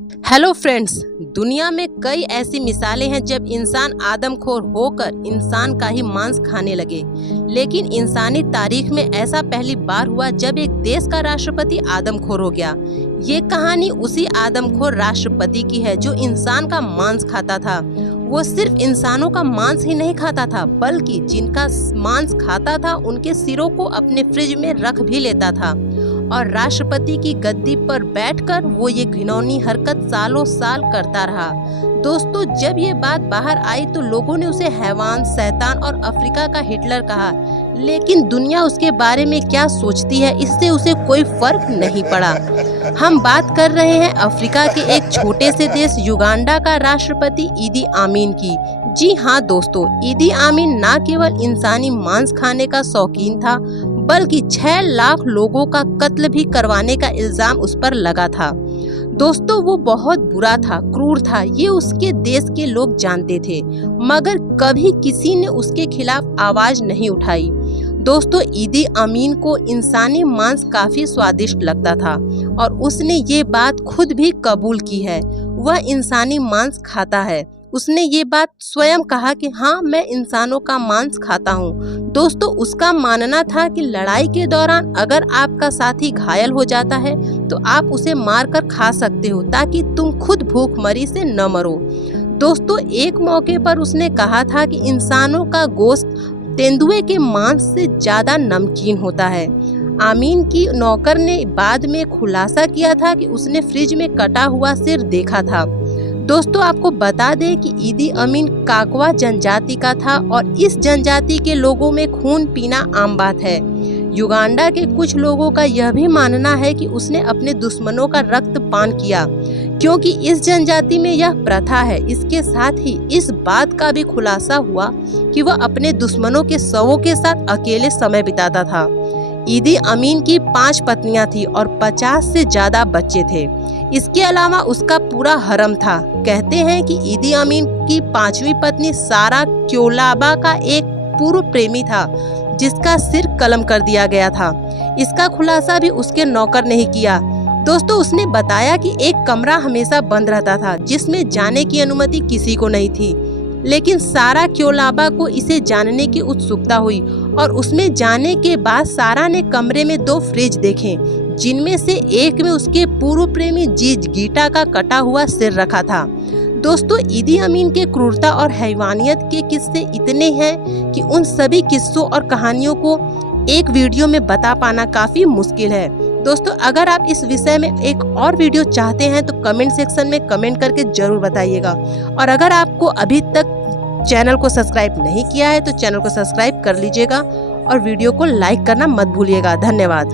Hello friends, दुनिया में कई ऐसी मिसालें हैं जब इंसान आदमखोर होकर इंसान का ही मांस खाने लगे। लेकिन इंसानी तारीख में ऐसा पहली बार हुआ जब एक देश का राष्ट्रपति आदमखोर हो गया। ये कहानी उसी आदमखोर राष्ट्रपति की है जो इंसान का मांस खाता था। वो सिर्फ इंसानों का मांस ही नहीं खाता था, बल्कि जिनका मांस खाता था उनके सिरों को अपने फ्रिज में रख भी लेता था। और राष्ट्रपति की गद्दी पर बैठकर वो ये घिनौनी हरकत सालों साल करता रहा। दोस्तों, जब ये बात बाहर आई तो लोगों ने उसे हैवान, शैतान और अफ्रीका का हिटलर कहा। लेकिन दुनिया उसके बारे में क्या सोचती है, इससे उसे कोई फर्क नहीं पड़ा। हम बात कर रहे हैं अफ्रीका के एक छोटे से देश युगांडा का राष्ट्रपति ईदी आमीन की। जी हाँ दोस्तों, ईदी आमीन न केवल इंसानी मांस खाने का शौकीन था, बल्कि 6 लाख लोगों का कत्ल भी करवाने का इल्जाम उस पर लगा था। दोस्तों, वो बहुत बुरा था, क्रूर था, ये उसके देश के लोग जानते थे, मगर कभी किसी ने उसके खिलाफ आवाज नहीं उठाई। दोस्तों, ईदी आमीन को इंसानी मांस काफी स्वादिष्ट लगता था और उसने ये बात खुद भी कबूल की है। वह इंसानी मांस खाता है। उसने ये बात स्वयं कहा कि हाँ, मैं इंसानों का मांस खाता हूँ। दोस्तों, उसका मानना था कि लड़ाई के दौरान अगर आपका साथी घायल हो जाता है तो आप उसे मारकर खा सकते हो ताकि तुम खुद भूखमरी से न मरो। दोस्तों, एक मौके पर उसने कहा था कि इंसानों का गोश्त तेंदुए के मांस से ज्यादा नमकीन होता है। आमीन की नौकर ने बाद में खुलासा किया था कि उसने फ्रिज में कटा हुआ सिर देखा था। दोस्तों, आपको बता दें कि ईदी आमीन काकवा जनजाति का था और इस जनजाति के लोगों में खून पीना आम बात है। युगांडा के कुछ लोगों का यह भी मानना है कि उसने अपने दुश्मनों का रक्त पान किया, क्योंकि इस जनजाति में यह प्रथा है। इसके साथ ही इस बात का भी खुलासा हुआ कि वह अपने दुश्मनों के शवों के साथ अकेले समय बिताता था। ईदी आमीन की 5 पत्नियां थी और 50 से ज्यादा बच्चे थे। इसके अलावा उसका पूरा हरम था। कहते हैं कि ईदी आमीन की 5वीं पत्नी सारा क्योलाबा का एक पूर्व प्रेमी था जिसका सिर कलम कर दिया गया था। इसका खुलासा भी उसके नौकर ने ही किया। दोस्तों, उसने बताया कि एक कमरा हमेशा बंद रहता था जिसमें जाने की अनुमति किसी को नहीं थी। लेकिन सारा क्योलाबा को इसे जानने की उत्सुकता हुई और उसमें जाने के बाद सारा ने कमरे में 2 फ्रिज देखे, जिनमें से एक में उसके पूर्व प्रेमी जीज गीटा का कटा हुआ सिर रखा था। दोस्तों, ईदी आमीन के क्रूरता और हैवानियत के किस्से इतने हैं कि उन सभी किस्सों और कहानियों को एक वीडियो में बता पाना काफी मुश्किल है। दोस्तों, अगर आप इस विषय में एक और वीडियो चाहते हैं तो कमेंट सेक्शन में कमेंट करके जरूर बताइएगा। और अगर आपको अभी तक चैनल को सब्सक्राइब नहीं किया है तो चैनल को सब्सक्राइब कर लीजिएगा और वीडियो को लाइक करना मत भूलिएगा। धन्यवाद।